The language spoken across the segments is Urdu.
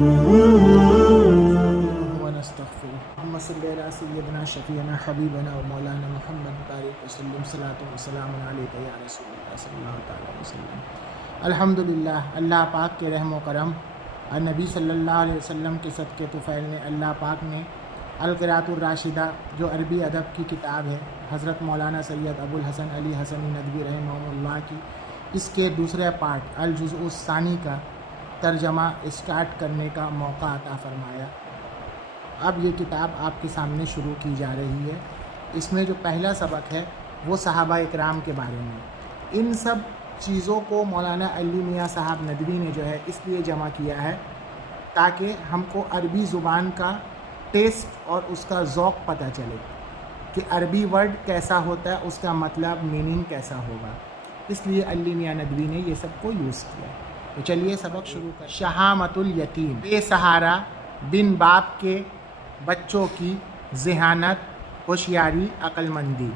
ونستغفره اللهم صل على سيدنا شفيعنا حبيبنا ومولانا محمد بارك وسلم صلاۃ وسلام علیک یا رسول اللہ صلی اللہ تعالی وسلم۔ الحمدللہ، اللہ پاک کے رحم و کرم اور نبی صلی اللہ علیہ وسلم کے صدقے طفیل نے اللہ پاک نے القراۃ الراشدہ جو عربی ادب کی کتاب ہے حضرت مولانا سید ابو الحسن علی حسنی ندوی رحمہ اللہ کی، اس کے دوسرے پارٹ الجزء الثانی کا ترجمہ اسٹارٹ کرنے کا موقع عطا فرمایا۔ اب یہ کتاب آپ کے سامنے شروع کی جا رہی ہے۔ اس میں جو پہلا سبق ہے وہ صحابہ اکرام کے بارے میں۔ ان سب چیزوں کو مولانا علی میاں صاحب ندوی نے جو ہے اس لیے جمع کیا ہے تاکہ ہم کو عربی زبان کا ٹیسٹ اور اس کا ذوق پتہ چلے کہ عربی ورڈ کیسا ہوتا ہے، اس کا مطلب میننگ کیسا ہوگا، اس لیے علی میاں ندوی نے یہ سب کو یوز کیا۔ تو چلیے سبق شروع کر۔ شہامت الیتیم، بے سہارا بن باپ کے بچوں کی ذہانت، ہوشیاری، عقل مندی۔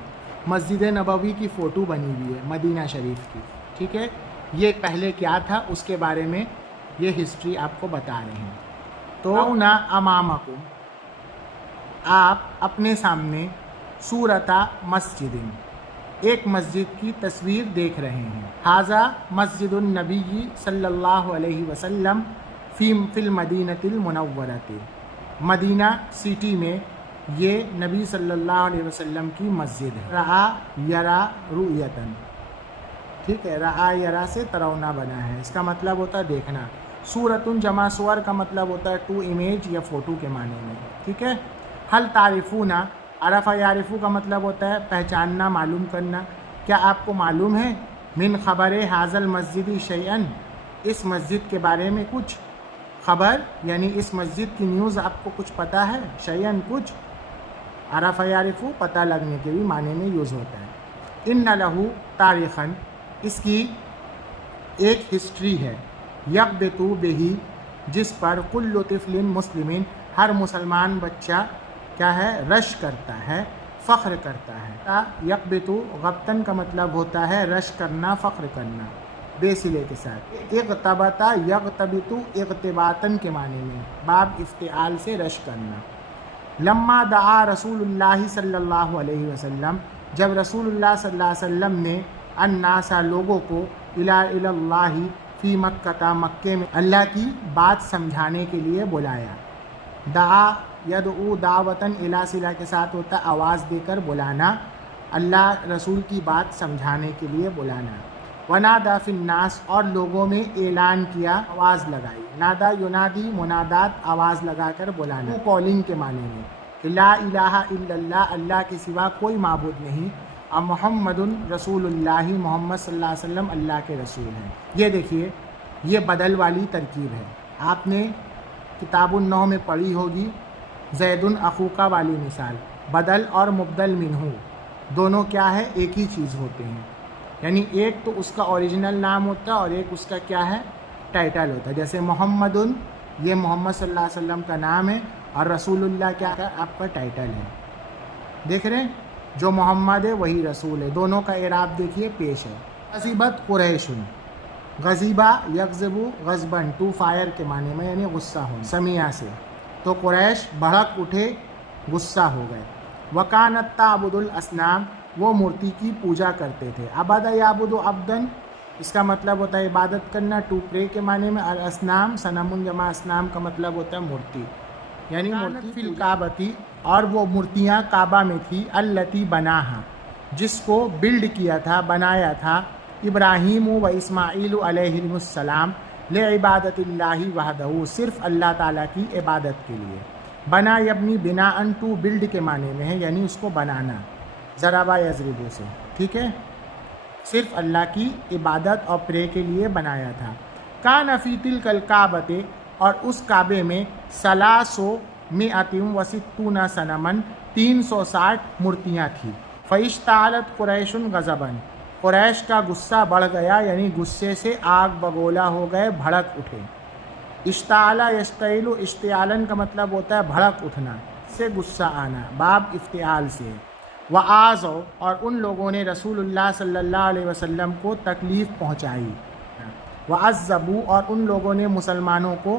مسجد نبوی کی فوٹو بنی ہوئی ہے مدینہ شریف کی، ٹھیک ہے۔ یہ پہلے کیا تھا اس کے بارے میں یہ ہسٹری آپ کو بتا رہے ہیں۔ تو نا امامکم، آپ اپنے سامنے صورتا مسجد، ایک مسجد کی تصویر دیکھ رہے ہیں۔ ھذا مسجد النبی صلی اللہ علیہ وسلم فی المدینۃ المنورۃ، مدینہ سٹی میں یہ نبی صلی اللہ علیہ وسلم کی مسجد ہے۔ رعا یرا رؤیتن، ٹھیک ہے، رعا یرا سے ترونا بنا ہے، اس کا مطلب ہوتا ہے دیکھنا۔ صورتن جمع صور کا مطلب ہوتا ہے ٹو امیج یا فوٹو کے معنی میں، ٹھیک ہے۔ حل تعریفون، عرف یعرفو کا مطلب ہوتا ہے پہچاننا، معلوم کرنا۔ کیا آپ کو معلوم ہے من خبر ھذا المسجد شیئا، اس مسجد کے بارے میں کچھ خبر، یعنی اس مسجد کی نیوز آپ کو کچھ پتہ ہے؟ شیئا کچھ، عرف یعرفو پتہ لگنے کے بھی معنی میں یوز ہوتا ہے۔ ان لہو تاریخاً، اس کی ایک ہسٹری ہے، یقبتو بہی، جس پر کل طفل مسلمین، ہر مسلمان بچہ کیا ہے، رش کرتا ہے، فخر کرتا ہے۔ یقبتو غبطن کا مطلب ہوتا ہے رش کرنا، فخر کرنا، بے سلے کے ساتھ۔ اغتبتا یغتبتو اغتباطن کے معنی میں، باب افتعال سے رش کرنا۔ لما دعا رسول اللہ صلی اللہ علیہ وسلم، جب رسول اللہ صلی اللہ علیہ وسلم نے الناس لوگوں کو الی اللہ فی مکہ، مکے میں اللہ کی بات سمجھانے کے لیے بلایا۔ دعا یدعو دعوتاً الی صلہ کے ساتھ ہوتا آواز دے کر بلانا، اللہ رسول کی بات سمجھانے کے لیے بلانا۔ ونادا فی الناس، اور لوگوں میں اعلان کیا، آواز لگائی۔ نادا ینادی، منادات آواز لگا کر بلانا، کالنگ کے معنی میں۔ لا الہ الا اللہ، اللہ کے سوا کوئی معبود نہیں، اور محمد رسول اللہ، محمد صلی اللہ علیہ وسلم اللہ کے رسول ہیں۔ یہ دیکھیے، یہ بدل والی ترکیب ہے، آپ نے کتاب النحو میں پڑھی ہوگی، زید اخوکا والی مثال۔ بدل اور مبدل منہ دونوں کیا ہے، ایک ہی چیز ہوتے ہیں، یعنی ایک تو اس کا اوریجنل نام ہوتا ہے اور ایک اس کا کیا ہے، ٹائٹل ہوتا ہے۔ جیسے محمد، یہ محمد صلی اللہ علیہ وسلم کا نام ہے، اور رسول اللہ کیا ہے، آپ کا ٹائٹل ہے۔ دیکھ رہے ہیں، جو محمد ہے وہی رسول ہے، دونوں کا اعراب دیکھیے پیش ہے۔ غضبت قریش، غضیبہ یغضبو غضباً، ٹو فائر کے معنی میں، یعنی غصہ ہو، سمیہ سے، تو قریش بھڑک اٹھے، غصہ ہو گئے۔ وکانت تعبد الاصنام، وہ مورتی کی پوجا کرتے تھے۔ عبد یعبد عبدن، اس کا مطلب ہوتا ہے عبادت کرنا، ٹو پرے کے معنی میں۔ الاسنام صنم جمع اسنام کا مطلب ہوتا ہے مورتی، یعنی مورتی فی الکعبۃ، اور وہ مورتیاں کعبہ میں تھی، التی بناہا، جس کو بلڈ کیا تھا، بنایا تھا، ابراہیم و اسماعیل علیہ السلام، لعبادت اللہ وحدہ، صرف اللہ تعالیٰ کی عبادت کے لیے۔ بنا یبنی بنا ان، ٹو بلڈ کے معنی میں ہے، یعنی اس کو بنانا، ضربا یضربو سے، ٹھیک ہے، صرف اللہ کی عبادت اور پرے کے لیے بنایا تھا۔ کان فی تلک الکعبۃ، اور اس کعبے میں 360 صنما، 360 مورتیاں تھیں۔ فاشتعلت قریش غضبا، قریش کا غصہ بڑھ گیا، یعنی غصے سے آگ بگولا ہو گئے، بھڑک اٹھے۔ اشتعل یشتعل، اشتعالن کا مطلب ہوتا ہے بھڑک اٹھنا، سے غصہ آنا، باب افتعال سے۔ وآذوا، اور ان لوگوں نے رسول اللہ صلی اللہ علیہ وسلم کو تکلیف پہنچائی۔ وعذبوا، اور ان لوگوں نے مسلمانوں کو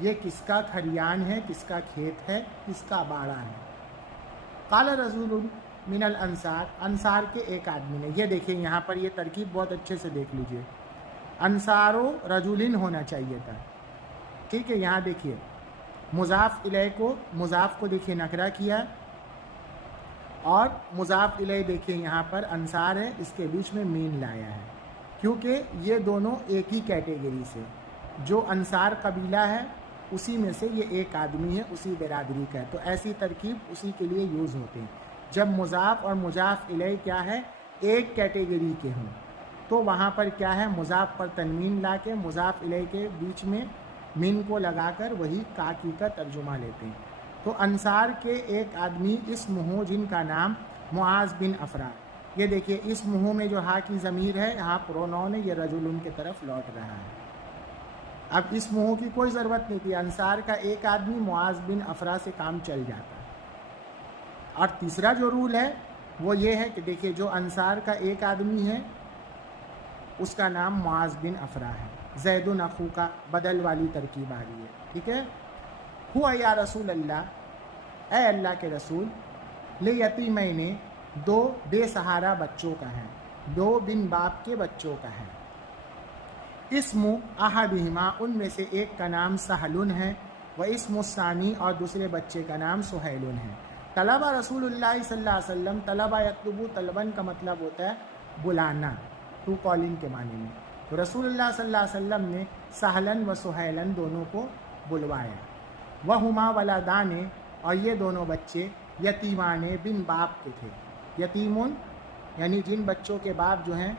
یہ کس کا کھریان ہے، کس کا کھیت ہے، کس کا باڑہ ہے؟ قال رجل من الانصار، انصار کے ایک آدمی نے. یہ دیکھیں یہاں پر یہ ترکیب بہت اچھے سے دیکھ لیجئے. انصار و رجولن ہونا چاہیے تھا. ٹھیک ہے، یہاں دیکھیے مضاف الیہ کو، مضاف کو دیکھیے نکرہ کیا، اور مضاف الیہ دیکھیے یہاں پر انصار ہے، اس کے بیچ میں مین لایا ہے، کیونکہ یہ دونوں ایک ہی کیٹیگری سے، جو انصار قبیلہ ہے اسی میں سے یہ ایک آدمی ہے، اسی برادری کا ہے، تو ایسی ترکیب اسی کے لیے یوز ہوتے ہیں. جب مضاف اور مضاف الیہ کیا ہے، ایک کیٹیگری کے ہوں، تو وہاں پر کیا ہے، مضاف پر تنوین لا کے مضاف الیہ کے بیچ میں مین کو لگا کر وہی کاکی کا ترجمہ لیتے ہیں. تو انصار کے ایک آدمی اسم ہو جن کا نام معاذ بن افرا. یہ دیکھیے اسم ہو میں جو ہا کی ضمیر ہے، یہاں پرونون ہے، یہ رجل ان کے طرف لوٹ رہا ہے. اب اسم ہو کی کوئی ضرورت نہیں تھی، انصار کا ایک آدمی معاذ بن افرا سے کام چل جاتا. اور تیسرا جو رول ہے وہ یہ ہے کہ دیکھیے جو انصار کا ایک آدمی ہے اس کا نام معاذ بن افرا ہے. زید اخو کا بدل والی ترکیب آ رہی ہے. ٹھیک ہے. ہوا یا رسول اللہ، اے اللہ کے رسول، لیتیمین، دو بے سہارا بچوں کا ہے، دو بن باپ کے بچوں کا ہے. اسم احدہما، ان میں سے ایک کا نام سہل ہے، و اسم الثانی، اور دوسرے بچے کا نام سہیل ہے. طلبہ رسول اللہ صلی اللہ علیہ وسلم، طلبہ یطلبو، طلبن کا مطلب ہوتا ہے بلانا، ٹو کالنگ کے معنی میں. تو رسول اللہ صلی اللہ علیہ وسلم نے سہلن و سہیلن دونوں کو بلوایا. وہما ولدان، اور یہ دونوں بچے یتیمان بن باپ کے تھے. یتیمون یعنی جن بچوں کے باپ جو ہیں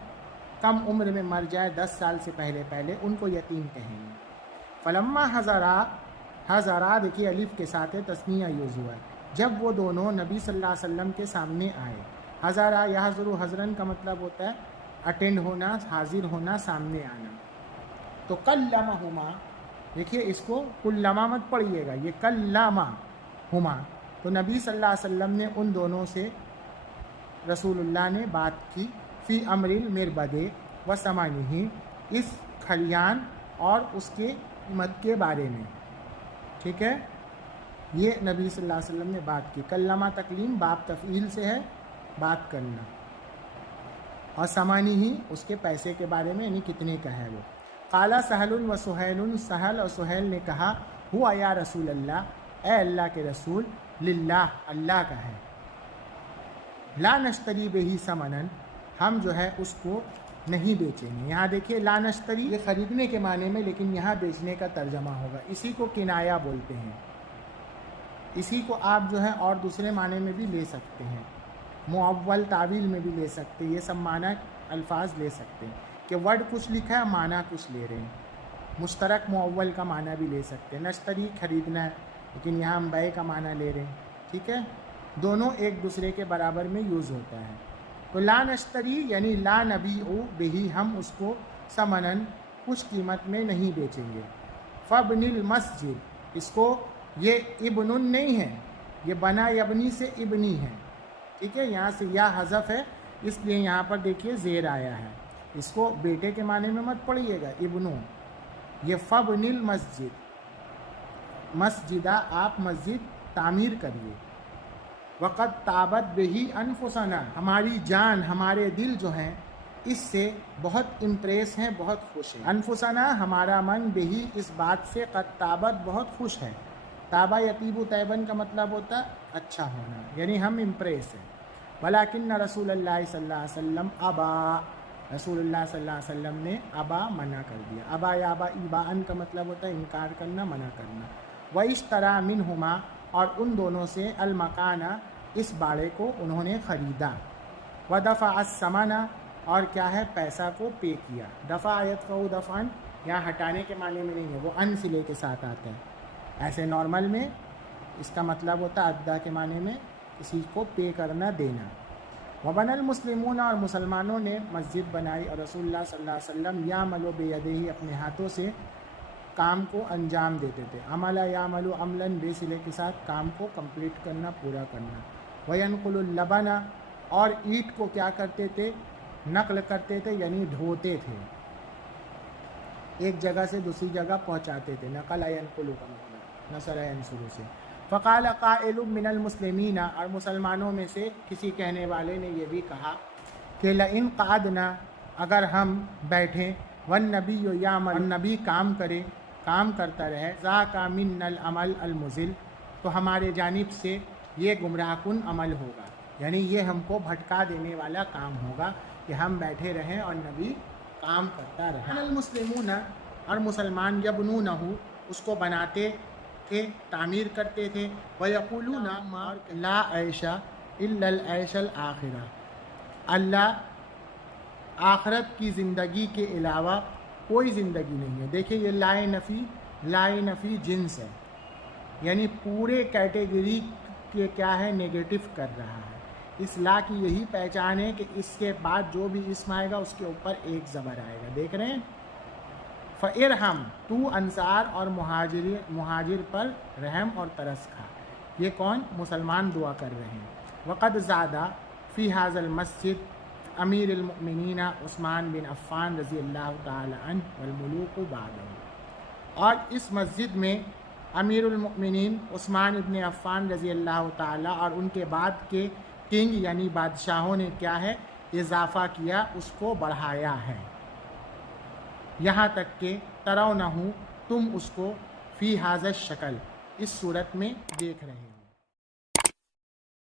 کم عمر میں مر جائے 10 سال سے پہلے ان کو یتیم کہیں گے. فلما حضرا دیکھیے الف کے ساتھ تثنیہ یوز ہوا ہے. جب وہ دونوں نبی صلی اللہ علیہ وسلم کے سامنے آئے. حضرا یحضر، حضرن کا مطلب ہوتا ہے اٹینڈ ہونا، حاضر ہونا، سامنے آنا. تو کلمہما، دیکھیے اس کو کلما مت پڑھیے گا، یہ کلمہما. تو نبی صلی اللہ علیہ وسلم نے ان دونوں سے، رسول اللہ نے بات کی، فی امر المربد و ثمنہ، اس کھلیان اور اس کے قیمت کے بارے میں. ٹھیک ہے، یہ نبی صلی اللہ علیہ وسلم نے بات کی. کلمہ تکلیم باب تفعیل سے ہے، بات کرنا، اور ثمنہ ہی اس کے پیسے کے بارے میں، یعنی کتنے کا ہے وہ. قال سہل و سہیل، سہل اور سہیل نے کہا، ہوا یا رسول اللہ، اے اللہ کے رسول، للہ، اللہ کا ہے. لا نشتری بہی ثمنا، ہم جو ہے اس کو نہیں بیچیں گے. یہاں دیکھیے لا نشتری یہ خریدنے کے معنی میں، لیکن یہاں بیچنے کا ترجمہ ہوگا. اسی کو کنایا بولتے ہیں. اسی کو آپ جو ہے اور دوسرے معنی میں بھی لے سکتے ہیں، معول تعویل میں بھی لے سکتے ہیں. یہ سب معنی الفاظ لے سکتے ہیں کہ ورڈ کچھ لکھا ہے، معنی کچھ لے رہے ہیں. مشترک معول کا معنی بھی لے سکتے ہیں. نشتری خریدنا ہے، لیکن یہاں ہم بے کا معنی لے رہے ہیں. ٹھیک ہے، دونوں ایک دوسرے کے برابر میں یوز ہوتا ہے. تو لا نشتری یعنی لا نبیع بہی، ہم اس کو ثمنن کچھ قیمت میں نہیں بیچیں گے. فبن المسجد، اس کو یہ ابن نہیں ہے، یہ بنا یبنی سے ابنی ہے. ٹھیک ہے، یہاں سے یا حذف ہے، اس لیے یہاں پر دیکھیے زیر آیا ہے. اس کو بیٹے کے معنی میں مت پڑھیے گا ابنو. یہ فبن المسجد، مسجدہ، آپ مسجد تعمیر کریے. وقت تابت بہی انفسنا، ہماری جان، ہمارے دل جو ہیں اس سے بہت امپریس ہیں، بہت خوش ہیں. انفسنا ہمارا من، بہی اس بات سے، قد تابت بہت خوش ہے. تابہ یطیب طیبن کا مطلب ہوتا ہے اچھا ہونا، یعنی ہم امپریس ہیں. ولیکن رسول اللہ صلی اللہ علیہ وسلم ابا، رسول اللہ صلی اللہ علیہ وسلم نے ابا منع کر دیا. ابا یا ابا ایبان کا مطلب ہوتا ہے انکار کرنا، منع کرنا. واشترا منہما، اور ان دونوں سے، المکانہ، اس باڑے کو انہوں نے خریدا. ودفع الثمن، اور کیا ہے، پیسہ کو پے کیا. دفع یدفع دفعا یہاں ہٹانے کے معنی میں نہیں ہے، وہ ان سلے کے ساتھ آتا ہے. ایسے نارمل میں اس کا مطلب ہوتا ہے ادا کے معنی میں کسی کو پے کرنا، دینا. وبن المسلمون، اور مسلمانوں نے مسجد بنائی، اور رسول اللہ صلی اللہ علیہ وسلم یعمل بیدیہ، اپنے ہاتھوں سے کام کو انجام دیتے تھے. عمل یعمل عملاً، بے سلے کے ساتھ کام کو کمپلیٹ کرنا، پورا کرنا. وینقل اللبن، اور اینٹ کو کیا کرتے تھے، نقل کرتے تھے، یعنی ڈھوتے تھے. ایک جگہ سے دوسری جگہ پہنچاتے تھے. نقل ینقلو کا مطلب نصر ینصرو سے. فقال قائل من المسلمین، اور مسلمانوں میں سے کسی کہنے والے نے یہ بھی کہا کہ لئن قعدنا، اگر ہم بیٹھیں، والنبی یعمل، نبی کام کرے، کام کرتا رہے، ذاک من العمل المضل، تو ہمارے جانب سے یہ گمراہ کن عمل ہوگا، یعنی یہ ہم کو بھٹکا دینے والا کام ہوگا کہ ہم بیٹھے رہیں اور نبی کام کرتا رہے. المسلمون، اور مسلمان یبنونہ، اس کو بناتے تھے، تعمیر کرتے تھے. وَيَقُولُونَ، لا عیش الا العیش الآخرہ، اللہ آخرت کی زندگی کے علاوہ کوئی زندگی نہیں ہے. دیکھیں یہ لائے نفی جنس ہے، یعنی پورے کیٹیگری کے کیا ہے نگیٹو کر رہا ہے. اس لا کی یہی پہچان ہے کہ اس کے بعد جو بھی اسم آئے گا اس کے اوپر ایک زبر آئے گا. دیکھ رہے ہیں، فَإِرْحَمْ، تو انصار اور مہاجر پر رحم اور ترس کھا. یہ کون؟ مسلمان دعا کر رہے ہیں. وقد زادہ فی ھذا المسجد امیر المؤمنین عثمان بن عفان رضی اللہ تعالی عنہ والملوک بعدہ، اور اس مسجد میں امیر المؤمنین عثمان ابن عفان رضی اللہ تعالی اور ان کے بعد کے کنگ یعنی بادشاہوں نے کیا ہے اضافہ کیا، اس کو بڑھایا ہے. یہاں تک کہ ترونہ، تم اس کو فی ھذا الشکل، اس صورت میں دیکھ رہے ہیں.